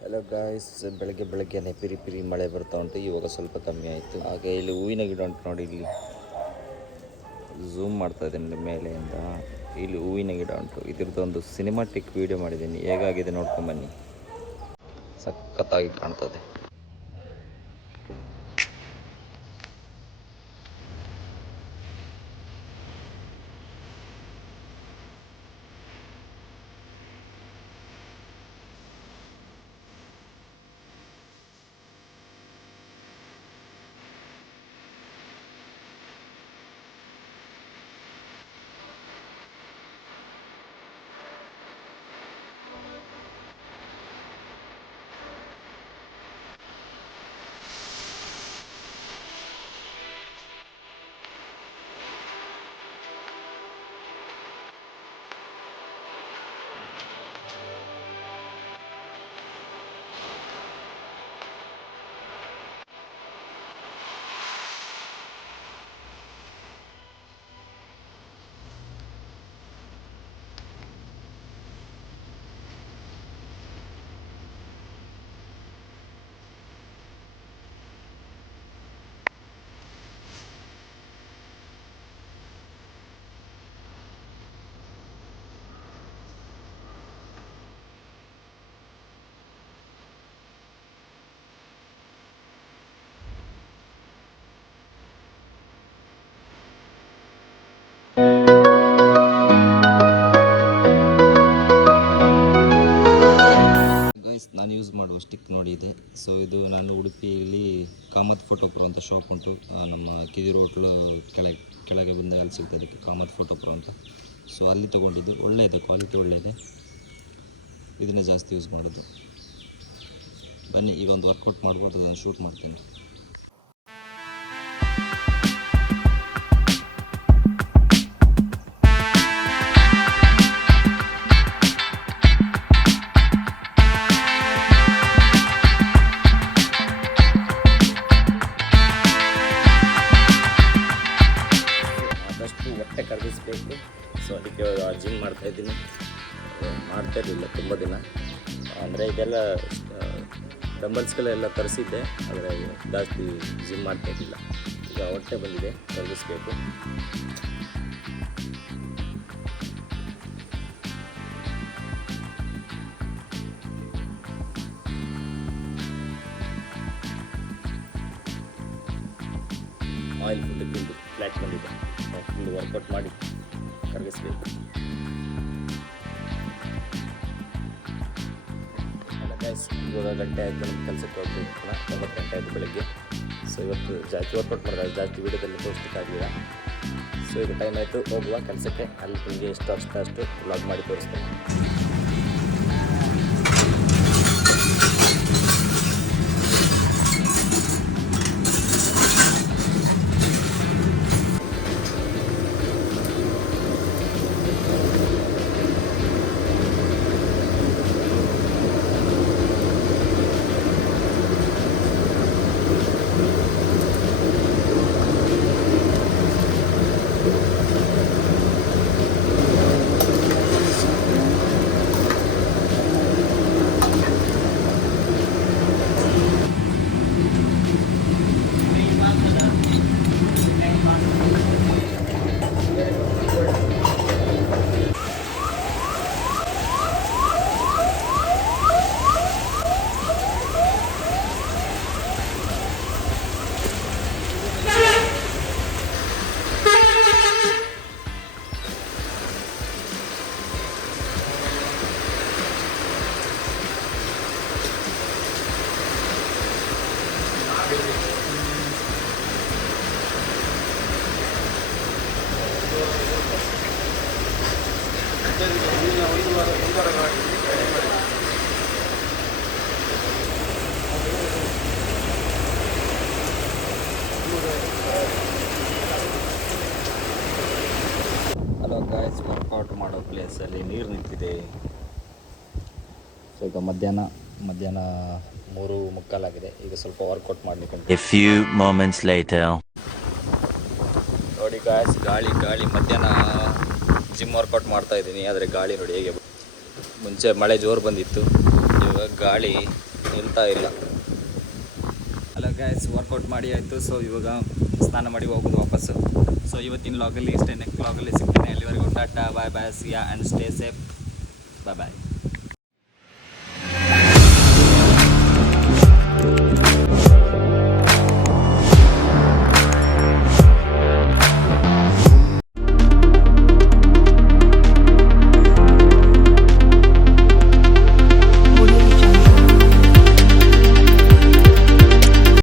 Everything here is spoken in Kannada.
ಹಲೋ ಗಾಯ್ಸ್, ಬೆಳಗ್ಗೆನೆ ಪಿರಿ ಪಿರಿ ಮಳೆ ಬರ್ತಾ ಉಂಟು. ಇವಾಗ ಸ್ವಲ್ಪ ಕಮ್ಮಿ ಆಯಿತು. ಹಾಗೆ ಇಲ್ಲಿ ಹೂವಿನ ಗಿಡ ಉಂಟು ನೋಡಿ. ಇಲ್ಲಿ ಝೂಮ್ ಮಾಡ್ತಾ ಇದ್ದೀನಿ ಮೇಲೆಯಿಂದ. ಇಲ್ಲಿ ಹೂವಿನ ಗಿಡ ಉಂಟು. ಇದ್ರದ್ದೊಂದು ಸಿನಿಮಾಟಿಕ್ ವಿಡಿಯೋ ಮಾಡಿದ್ದೀನಿ. ಹೇಗಾಗಿದೆ ನೋಡ್ಕೊಂಬನ್ನಿ. ಸಖತ್ತಾಗಿ ಕಾಣ್ತದೆ. ನಾನು ಯೂಸ್ ಮಾಡುವ ಸ್ಟಿಕ್ ನೋಡಿ ಇದೆ. ಸೊ ಇದು ನಾನು ಉಡುಪಿಯಲ್ಲಿ ಕಾಮತ್ ಫೋಟೋ ಪ್ರೋ ಅಂತ ಶಾಪ್ ಉಂಟು. ನಮ್ಮ ಕಿದಿರು ಹೋಟ್ಲು ಕೆಳಗೆ ಬಂದಾಗ ಅಲ್ಲಿ ಸಿಗ್ತದೆ ಕಾಮತ್ ಫೋಟೋ ಪ್ರೋ ಅಂತ. ಸೊ ಅಲ್ಲಿ ತೊಗೊಂಡಿದ್ದು. ಒಳ್ಳೆಯದು, ಕ್ವಾಲಿಟಿ ಒಳ್ಳೆಯದೆ. ಇದನ್ನೇ ಜಾಸ್ತಿ ಯೂಸ್ ಮಾಡೋದು. ಬನ್ನಿ ಈಗ ಒಂದು ವರ್ಕೌಟ್ ಮಾಡ್ಬೋದು, ಅದನ್ನು ಶೂಟ್ ಮಾಡ್ತೇನೆ. ಹೊಟ್ಟೆ ಕರಗಿಸ್ಬೇಕು. ಸೊ ಅದಕ್ಕೆ ಜಿಮ್ ಮಾಡ್ತಾಯಿದ್ದೀನಿ. ಮಾಡ್ತಾ ಇರಲಿಲ್ಲ ತುಂಬ ದಿನ. ಅಂದರೆ ಇದೆಲ್ಲ ಡಂಬಲ್ಸ್ಗಳೆಲ್ಲ ತರಿಸಿದ್ದೆ, ಆದರೆ ಜಾಸ್ತಿ ಜಿಮ್ ಮಾಡ್ತಾಯಿದ್ದಿಲ್ಲ. ಈಗ ಹೊಟ್ಟೆ ಬಂದಿದೆ, ಕರಗಿಸ್ಬೇಕು. ಆಯಿಲ್ ಫುಲ್ ಫ್ಲ್ಯಾಟ್ ಬಂದಿದೆ. ಫುಲ್ ವರ್ಕೌಟ್ ಮಾಡಿ ಕರಗಿಸ್ಬೇಕು. ಇವಾಗ ಗಂಟೆ ಆಯಿತು, ನಮ್ಮ ಕೆಲಸಕ್ಕೆ ಹೋಗ್ಬೇಕು. 9 ಗಂಟೆ ಆಯಿತು ಬೆಳಗ್ಗೆ. ಸೊ ಇವತ್ತು ಜಾಸ್ತಿ ವರ್ಕೌಟ್ ಮಾಡಿದಾಗ ಜಾಸ್ತಿ ವೀಡಿಯೋದಲ್ಲಿ ತೋರಿಸ್ಲಿಕ್ಕಾಗಲಿಲ್ಲ. ಸೊ ಈಗ ಟೈಮ್ ಆಯಿತು, ಹೋಗುವ ಕೆಲಸಕ್ಕೆ. ಅಲ್ಲಿ ನಿಮಗೆ ಎಷ್ಟು ಅಷ್ಟು ವ್ಲಾಗ್ ಮಾಡಿ ತೋರಿಸ್ತೇನೆ. ಹಲೋ ಗಾಯ್ಸ್, ವರ್ಕೌಟ್ ಮಾಡೋ ಪ್ಲೇಸಲ್ಲಿ ನೀರು ನಿಂತಿದೆ. ಸೊ ಈಗ ಮಧ್ಯಾಹ್ನ 3:45 ಈಗ ಸ್ವಲ್ಪ ವರ್ಕೌಟ್ ಮಾಡಲಿಕ್ಕೆ. A few moments later. ನೋಡಿ ಗಾಯ್ಸ್, ಗಾಳಿ ಮಧ್ಯಾಹ್ನ ಜಿಮ್ ವರ್ಕೌಟ್ ಮಾಡ್ತಾ ಇದ್ದೀನಿ. ಆದರೆ ಗಾಳಿ ನೋಡಿ ಹೇಗೆ. ಮುಂಚೆ ಮಳೆ ಜೋರು ಬಂದಿತ್ತು, ಇವಾಗ ಗಾಳಿ ನಿಲ್ತಾ ಇಲ್ಲ. ಹಲೋ ಗೈಸ್, ವರ್ಕೌಟ್ ಮಾಡಿ ಆಯಿತು. ಸೊ ಇವಾಗ ಸ್ನಾನ ಮಾಡಿ ಹೋಗೋದು ವಾಪಸ್ಸು. ಸೊ ಇವತ್ತಿನ ಲಾಗಲ್ಲಿ ಇಷ್ಟೇ. ನೆಕ್ಸ್ಟ್ ಲಾಗಲ್ಲಿ ಸಿಗ್ತೀನಿ. ಅಲ್ಲಿವರೆಗೂ tata, bye bye, see ya and stay safe. Bye bye.